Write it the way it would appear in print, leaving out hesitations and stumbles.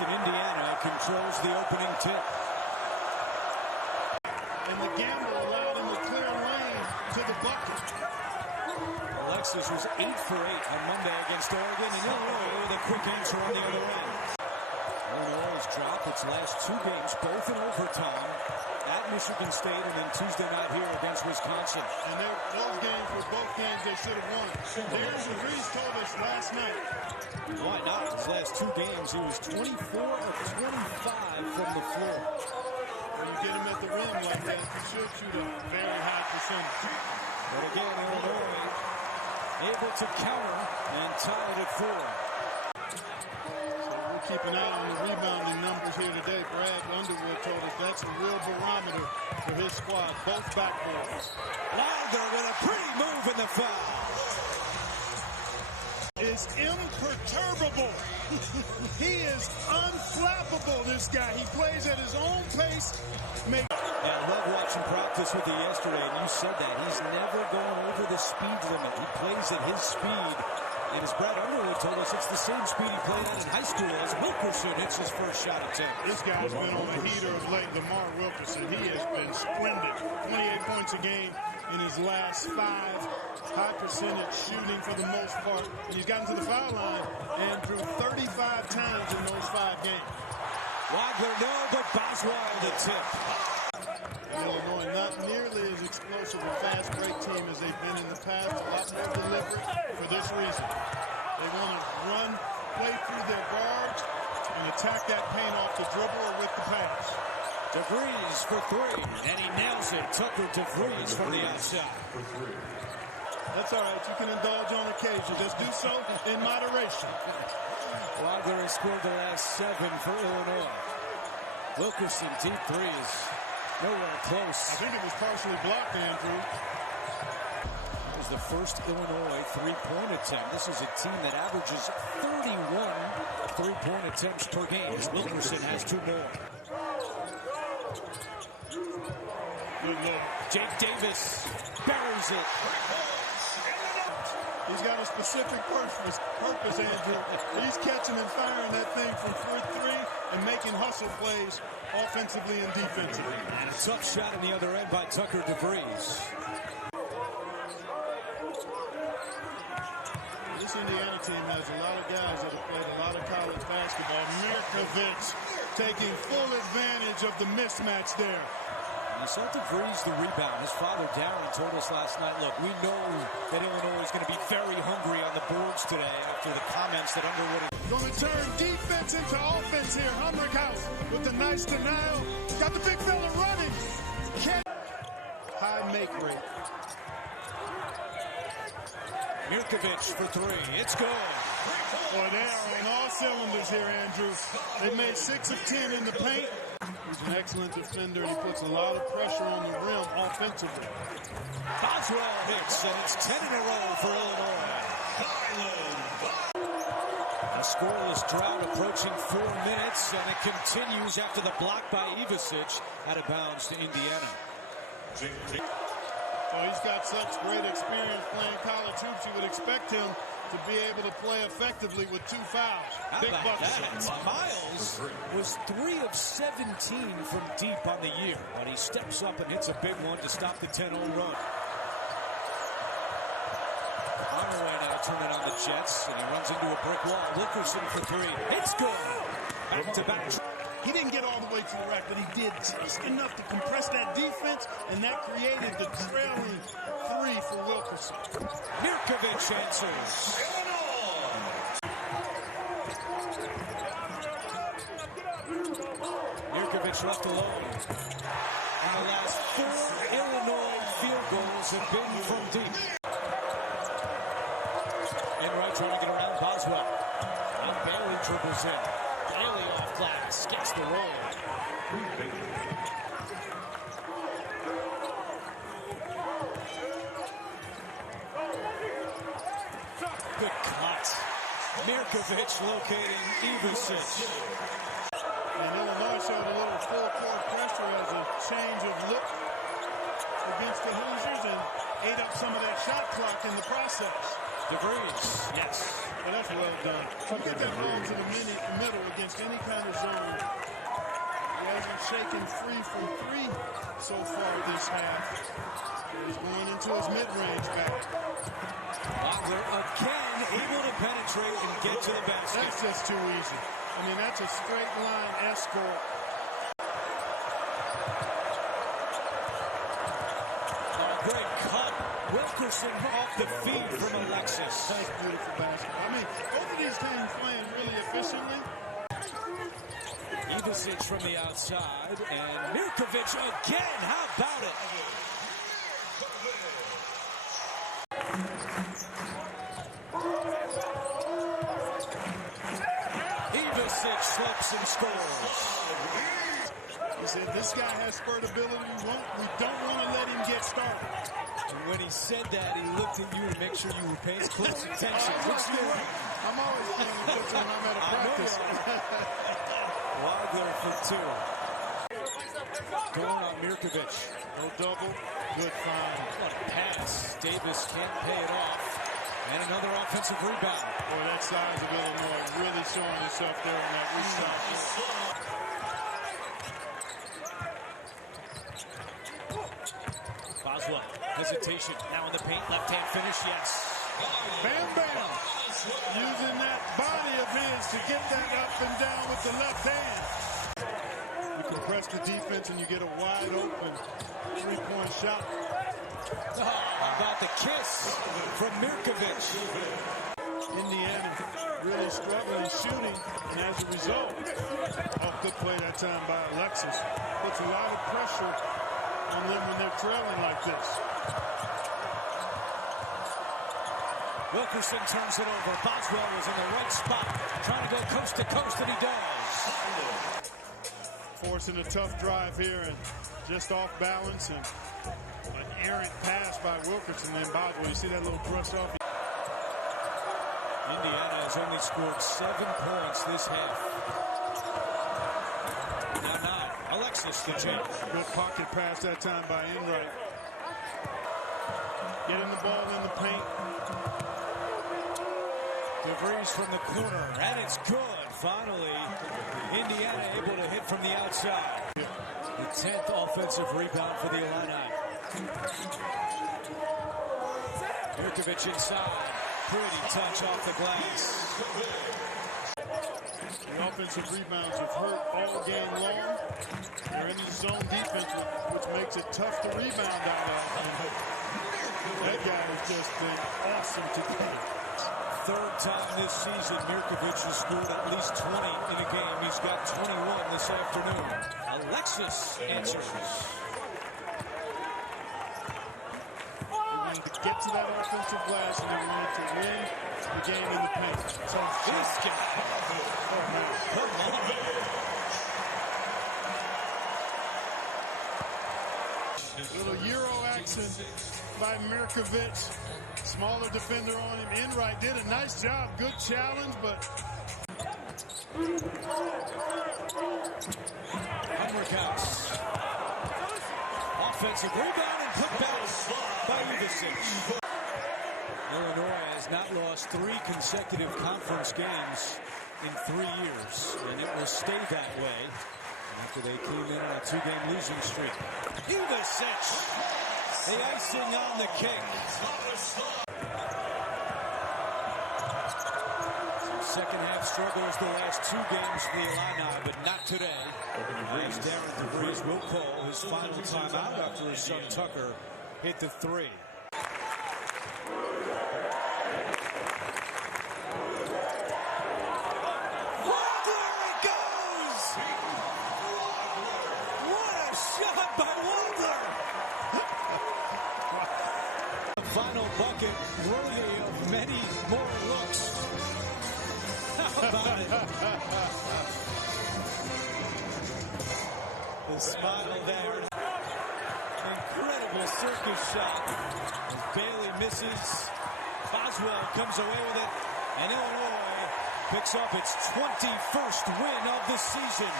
and Indiana controls the opening tip. And the gamble allowed him to clear lane to the bucket. Alexis was 8 for 8 on Monday against Oregon, and Illinois with a quick answer on the other end. Illinois has dropped its last 2 games, both in overtime, at Michigan State and then Tuesday night here against Wisconsin. And those games were both games they should have won. There's what Reese told us last night. Why not? His last 2 games, he was 24 of 25 from the floor. When you get him at the rim like that, you should shoot a very high percentage. But again, Illinois able to counter and tie it at 4. Keep an eye on the rebounding numbers here today. Brad Underwood told us that's a real barometer for his squad, both backboards. Wilder with a pretty move in the foul. Is imperturbable. He is unflappable, this guy. He plays at his own pace. I love watching practice with you yesterday, and you said that. He's never going over the speed limit. He plays at his speed. And as Brad Underwood told us, it's the same speed he played at in high school as Wilkerson hits his first shot attempt. This guy's been on a heater of late, Lamar Wilkerson. He has been splendid. 28 points a game in his last 5. High percentage shooting for the most part. And he's gotten to the foul line, Andrew, 35 times in those 5 games. Wagner, no, but Boswell the tip. Illinois not nearly as explosive and fast break team as they've been in the past. A lot more deliberate for this reason. They want to play through their guards and attack that paint off the dribble or with the pass. DeVries for 3, and he nails it. Tucker DeVries from the outside. That's all right. You can indulge on occasion. Just do so in moderation. Wagner has scored the last 7 for Illinois. Wilkerson, deep threes. Nowhere close. I think it was partially blocked, Andrew. It was the first Illinois 3-point attempt. This is a team that averages 31 3-point attempts per game. Wilkerson has 2 more. Good look. Jake Davis buries it. He's got a specific purpose, Andrew. He's catching and firing that thing from 3 and making hustle plays offensively and defensively. And a tough shot on the other end by Tucker DeVries. This Indiana team has a lot of guys that have played a lot of college basketball. Mirkovic taking full advantage of the mismatch there. And he saw DeVries the rebound. His father, Darren, told us last night, look, we know that Illinois is going to be very hungry on the boards today after the comments that Underwood... Going to turn defense into offense here. Humrickhouse with the nice denial. Got the big fella running. High make rate. Mirkovic for 3. It's good. Boy, they are on all cylinders here, Andrew. They made 6 of 10 in the paint. He's an excellent defender, and he puts a lot of pressure on the rim offensively. Boswell hits, and it's 10 in a row for Illinois. A scoreless drought approaching 4 minutes, and it continues after the block by Ivicic out of bounds to Indiana. Well, he's got such great experience playing college hoops, you would expect him to be able to play effectively with 2 fouls. How Big about bucket that? shots. Miles was 3 of 17 from deep on the year, but he steps up and hits a big one to stop the 10-0 run. Conway now turning on the Jets, and he runs into a brick wall. Wilkerson for 3. It's good. Back to back. He didn't get all the way to the rack, but he did just enough to compress that defense, and that created the trailing 3 for Wilkerson. Mirkovic answers. Mirkovic left alone. And the last 4 Illinois field goals have been from deep. Enright trying to get around Boswell. And Bailey dribbles in. Bailey off glass, gets the roll. Good cut. Mirkovic locating Ivicic. And Illinois showed a little full court pressure as a change of look against the Hoosiers, and ate up some of that shot clock in the process. DeVries, yes. Well, that's well done. Get that ball to the middle against any kind of zone. He hasn't shaken free from three so far this half. He's going into his mid-range back. Wagler again able to penetrate and get to the basket. That's just too easy. I mean, that's a straight line escort. Great cut. Wilkerson off the feed from Alexis. That's beautiful basketball. I mean, both of these teams playing really efficiently. Ivisic from the outside, and Mirkovic again. How about it? Ivisic slips and scores. He said, this guy has spurt ability. We don't want to let him get started. And when he said that, he looked at you to make sure you were paying close attention. I'm always paying attention when I'm at a practice. Wagler for two. Going on Mirkovic. No double. Good find. What a pass. Davis can't pay it off. And another offensive rebound. Boy, that size of Illinois really showing itself there in that restart. Boswell, hesitation, now in the paint, left-hand finish, yes. Bam, bam. Using that body of his to get that up and down with the left hand. You can press the defense and you get a wide open three-point shot. Oh, how about the kiss from Mirkovic? Indiana really struggling shooting, and as a result, good play that time by Alexis. Puts a lot of pressure on them when they're trailing like this. Wilkerson turns it over. Boswell was in the right spot, trying to go coast to coast, and he does. Forcing a tough drive here and just off balance, and an errant pass by Wilkerson and Boswell. You see that little brush off? Indiana has only scored 7 points this half. Now 9. Alexis the champ. Good pocket pass that time by Enright. Getting the ball in the paint. DeVries from the corner, and it's good. Finally, Indiana able to hit from the outside. The 10th offensive rebound for the Illini. Mirkovic inside. Pretty touch off the glass. The offensive rebounds have hurt all game long. They're in the zone defense, which makes it tough to rebound out of. That guy has just been awesome today. Third time this season, Mirkovic has scored at least 20 in a game. He's got 21 this afternoon. Alexis answers. To get to that offensive glass, and they wanted to win the game in the paint. So this guy. Come on. Little Euro action by Mirkovic. Smaller defender on him. Enright did a nice job. Good challenge, but Unworkouts. Offensive rebound and put back by Ivisic. Illinois has not lost 3 consecutive conference games in 3 years, and it will stay that way after they came in on a 2-game losing streak. Ivisic, the icing on the cake. Second half struggles the last 2 games for the Illini, but not today. As Darren DeVries will call his final timeout after his son Tucker hit the 3. Final bucket worthy of many more looks. How about it? The smile there. Incredible circus shot. As Bailey misses. Boswell comes away with it. And Illinois picks up its 21st win of the season.